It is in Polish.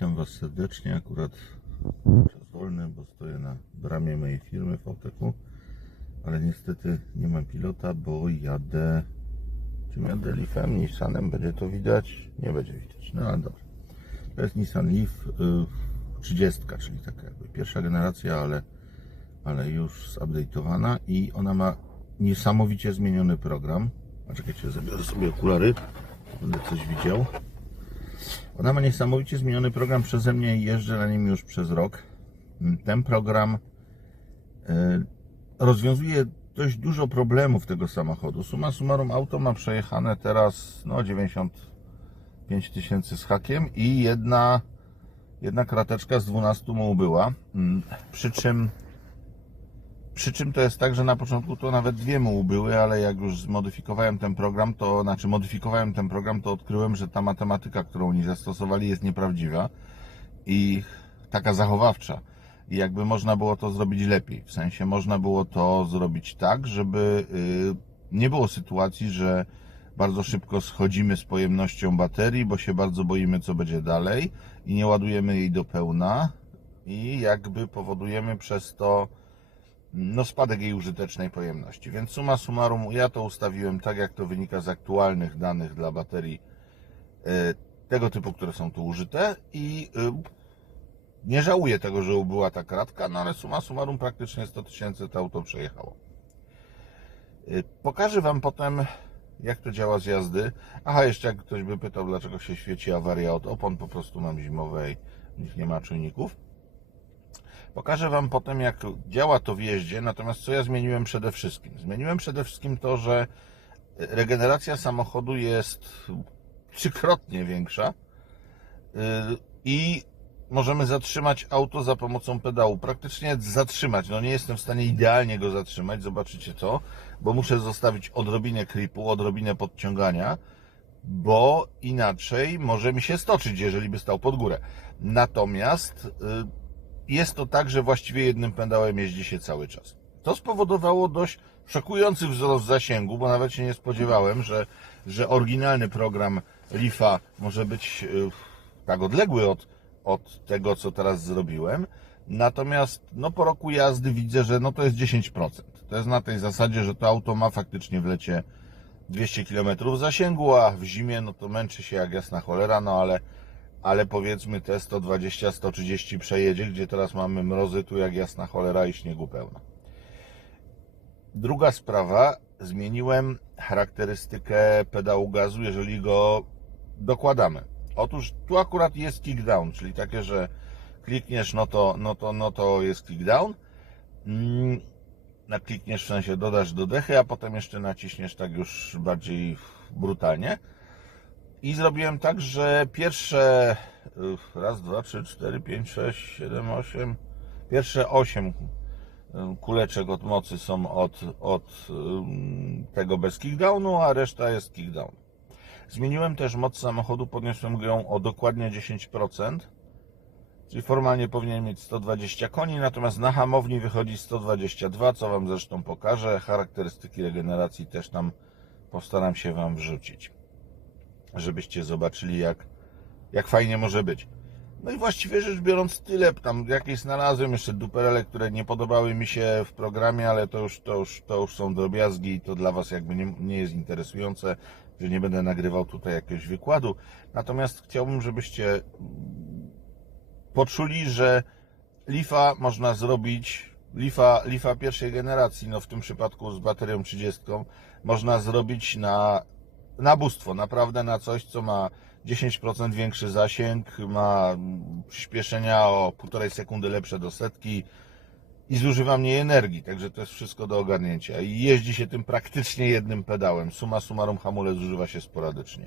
Witam Was serdecznie. Akurat czas wolny, bo stoję na bramie mojej firmy w Auteku, ale niestety nie mam pilota, bo jadę. Czym jadę Leafem? Nissanem będzie to widać? Nie będzie widać. No ale dobra. To jest Nissan Leaf y, 30, czyli taka jakby pierwsza generacja, ale, ale już zupdate'owana i ona ma niesamowicie zmieniony program. A czekajcie, zabiorę sobie okulary, będę coś widział. Ona ma niesamowicie zmieniony program przeze mnie i jeżdżę na nim już przez rok. Ten program e, rozwiązuje dość dużo problemów tego samochodu. Suma summarum auto ma przejechane teraz no 95 tysięcy z hakiem i jedna, jedna krateczka z 12 mu ubyła. Mm, Przy czym przy czym to jest tak, że na początku to nawet dwie mu ubyły, ale jak już zmodyfikowałem ten program, to znaczy modyfikowałem ten program, to odkryłem, że ta matematyka, którą oni zastosowali jest nieprawdziwa i taka zachowawcza. I jakby można było to zrobić lepiej. W sensie można było to zrobić tak, żeby yy, nie było sytuacji, że bardzo szybko schodzimy z pojemnością baterii, bo się bardzo boimy, co będzie dalej i nie ładujemy jej do pełna i jakby powodujemy przez to no spadek jej użytecznej pojemności. Więc suma summarum, ja to ustawiłem tak, jak to wynika z aktualnych danych dla baterii e, tego typu, które są tu użyte i e, nie żałuję tego, że była ta kratka, no ale suma summarum praktycznie 100 tysięcy to auto przejechało. E, Pokażę Wam potem, jak to działa z jazdy. Aha, jeszcze jak ktoś by pytał, dlaczego się świeci awaria od opon, po prostu mam zimowe i w nich nie ma czujników. Pokażę Wam potem, jak działa to w jeździe, natomiast co ja zmieniłem przede wszystkim? Zmieniłem przede wszystkim to, że regeneracja samochodu jest trzykrotnie większa yy, i możemy zatrzymać auto za pomocą pedału. Praktycznie zatrzymać. No nie jestem w stanie idealnie go zatrzymać, zobaczycie to, bo muszę zostawić odrobinę klipu, odrobinę podciągania, bo inaczej może mi się stoczyć, jeżeli by stał pod górę. Natomiast yy, jest to tak, że właściwie jednym pedałem jeździ się cały czas. To spowodowało dość szokujący wzrost zasięgu, bo nawet się nie spodziewałem, że, że oryginalny program Leafa może być yy, tak odległy od, od tego, co teraz zrobiłem. Natomiast no, po roku jazdy widzę, że no, to jest 10%. To jest na tej zasadzie, że to auto ma faktycznie w lecie 200 km zasięgu, a w zimie no to męczy się jak jasna cholera, no ale ale powiedzmy te 120-130 przejedzie, gdzie teraz mamy mrozy tu jak jasna cholera i śniegu pełno. Druga sprawa, zmieniłem charakterystykę pedału gazu, jeżeli go dokładamy. Otóż tu akurat jest kickdown, czyli takie, że klikniesz, no to, no to, no to jest kickdown. Mm, Naklikniesz w sensie dodasz do dechy, a potem jeszcze naciśniesz tak już bardziej brutalnie. I zrobiłem tak, że pierwsze raz, dwa, trzy, cztery, pięć, sześć, siedem, osiem, pierwsze osiem kuleczek od mocy są od, od tego bez kickdownu, a reszta jest kickdown. Zmieniłem też moc samochodu, podniosłem ją o dokładnie 10%, czyli formalnie powinien mieć 120 koni, natomiast na hamowni wychodzi 122, co Wam zresztą pokażę. Charakterystyki regeneracji też tam postaram się Wam wrzucić żebyście zobaczyli, jak, jak fajnie może być. No i właściwie rzecz biorąc tyle, tam jakieś znalazłem jeszcze duperele, które nie podobały mi się w programie, ale to już, to już, to już są drobiazgi i to dla Was jakby nie, nie jest interesujące, że nie będę nagrywał tutaj jakiegoś wykładu. Natomiast chciałbym, żebyście poczuli, że Lifa można zrobić, Lifa, Lifa pierwszej generacji, no w tym przypadku z baterią 30, można zrobić na na bóstwo, naprawdę na coś, co ma 10% większy zasięg, ma przyspieszenia o 1,5 sekundy lepsze do setki i zużywa mniej energii, także to jest wszystko do ogarnięcia. I jeździ się tym praktycznie jednym pedałem. Suma summarum hamulec zużywa się sporadycznie.